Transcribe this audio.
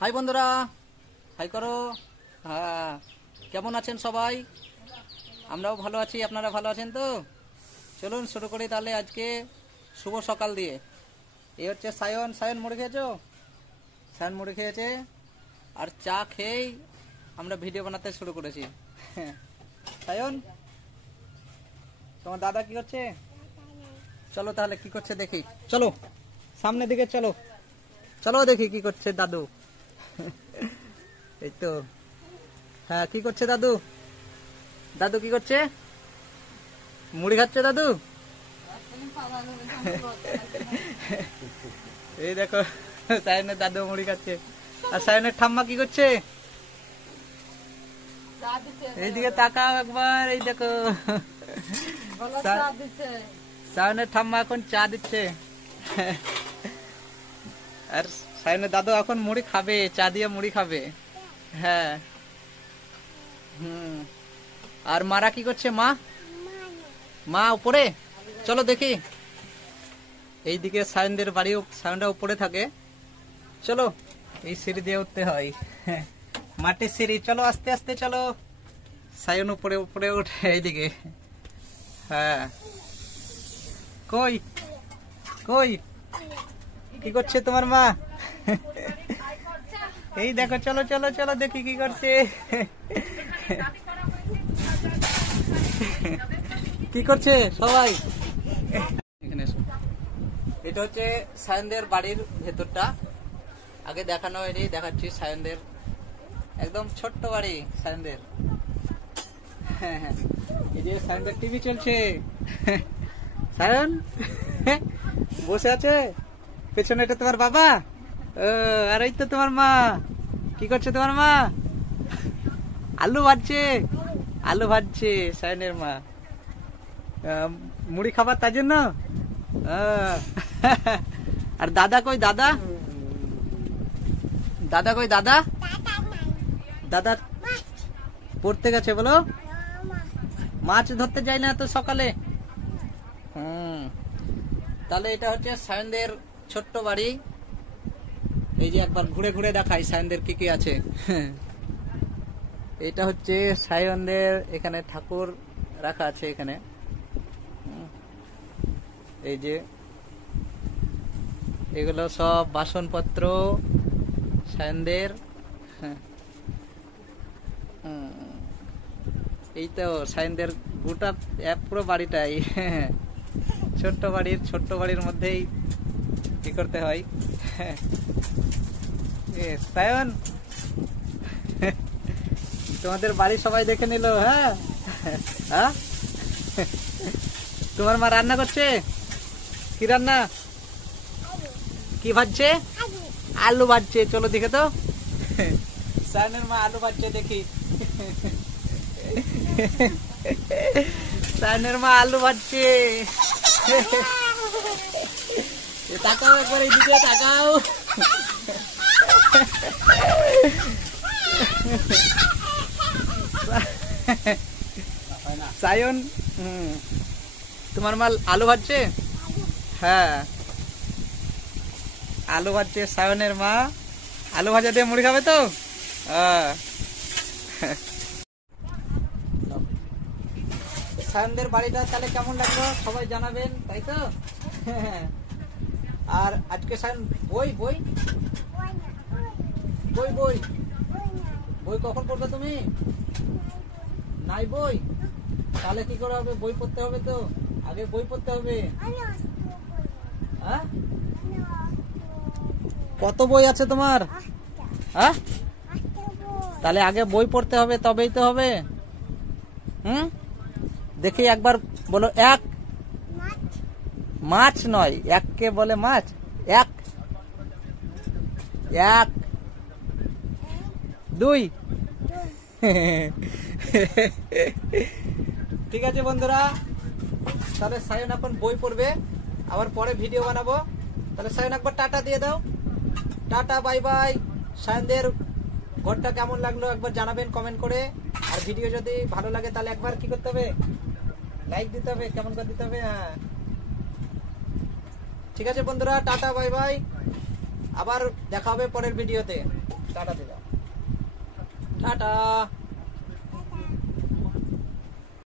High বন্ধুরা, high করো। হ্যাঁ, কেমন আছেন সবাই? আমরাও ভালো আছি, আপনারা ভালো আছেন তো? চলুন শুরু করি তাহলে আজকে শুভ সকাল দিয়ে। এই হচ্ছে সায়ন। সায়ন মুড়ি খেয়েছো? সায়ন মুড়ি খেয়েছে আর চা খেয়েই আমরা ভিডিও বানাতে শুরু করেছি। সায়ন, তোমার দাদা কি করছে? চলো তাহলে কি করছে দেখি। চলো সামনের দিকে চলো, চলো দেখি কি করছে দাদু। এই তো, হ্যাঁ কি করছে দাদু? দাদু কি করছে? মুড়ি খাচ্ছে দাদু? এই দেখো সায়নের দাদু মুড়ি খাচ্ছে। আর সায়নের ঠাম্মা কি করছে? এইদিকে তাকাও একবার, এই দেখো সায়নের ঠাম্মা এখন চা দিচ্ছে। আর সায়নের দাদু এখন মুড়ি খাবে, চা দিয়ে মুড়ি খাবে। হ্যাঁ, আর মারা কি করছে? মা উপরে, চলো দেখি। এইদিকে সায়নদের বাড়ি, সায়নরা উপরে থাকে। চলো, এই সিঁড়ি দিয়ে উঠতে হয়, মাটির সিঁড়ি। চলো আস্তে আস্তে চলো। সায়ন উপরে উপরে উঠে এইদিকে। হ্যাঁ, কই কই কি করছে তোমার মা? এই দেখো, চলো চলো চলো দেখি কি করছে। কি করছে সবাই? এখানে এসো। এটা হচ্ছে সায়নদের বাড়ির ভেতরটা। আগে দেখানো হয়নি, দেখাচ্ছি। সায়নদের একদম ছোট্ট বাড়ি সায়নদের। হ্যাঁ হ্যাঁ, এই যে সায়নদের টিভি চলছে। সায়ন বসে আছে, পেছনে এটা তোমার বাবা। আর এই তো তোমার মা। কি করছে তোমার মা? আলু ভাজছে, আলু ভাজছে সায়নের মা। মুড়ি খাবার তার জন্য। আর দাদা কই? দাদা দাদা কই? দাদা দাদা পড়তে গেছে বলো। মাছ ধরতে যায় না তো সকালে। তাহলে এটা হচ্ছে সায়নদের ছোট্ট বাড়ি। এই যে একবার ঘুরে ঘুরে দেখাই সায়নদের কি কি আছে। এটা হচ্ছে সায়নদের, এখানে ঠাকুর রাখা আছে। এখানে এই যে এগুলো সব বাসনপত্র সায়নদের। এই তো সায়নদের গোটা পুরো বাড়িটাই। ছোট্ট বাড়ির মধ্যেই কি করতে হয়। সায়ন, তোমাদের বাড়ি সবাই দেখে নিল। হ্যাঁ হ্যাঁ, তোমার মা রান্না করছে। কি রান্না? কি ভাজছে? আলু ভাজছে। চলো দেখে তো, সায়নের মা আলু ভাজছে দেখি। সায়নের মা আলু ভাজছে। তাকাও একবার, এইদিকে তাকাও। সায়ন, তোমার মা আলু ভাজছে। হ্যাঁ, আলু ভাজছে সায়নের মা। আলু ভাজা দিয়ে মুড়ি খাবে তো। সায়নদের বাড়িটা তাহলে কেমন লাগলো সবাই জানাবেন, তাই তো? আর আজকে সায়ন বই বই বই বই বই কখন পড়বে তুমি? নাই বই? তাহলে কি করে হবে? বই পড়তে হবে তো, আগে বই পড়তে হবে। হ্যাঁ, কত বই আছে তোমার? হ্যাঁ, তাহলে আগে বই পড়তে হবে, তবেই তো হবে। দেখি একবার বলো। এক মাছ নয়, এককে বলে মাছ। এক, এক, দুই। ঠিক আছে বন্ধুরা, তাহলে সায়ন এখন বই পড়বে, আবার পরে ভিডিও বানাবো। তাহলে সায়ন একবার টাটা দিয়ে দাও। Tata, bye bye. সায়নদের ঘরটা কেমন লাগলো একবার জানাবেন কমেন্ট করে। আর ভিডিও যদি ভালো লাগে তাহলে একবার কি করতে হবে? লাইক দিতে হবে। কেমন করে দিতে হবে? হ্যাঁ, ঠিক আছে বন্ধুরা, টাটা বাই বাই। আবার দেখা হবে পরের ভিডিওতে। টাটা দিদা, টাটা।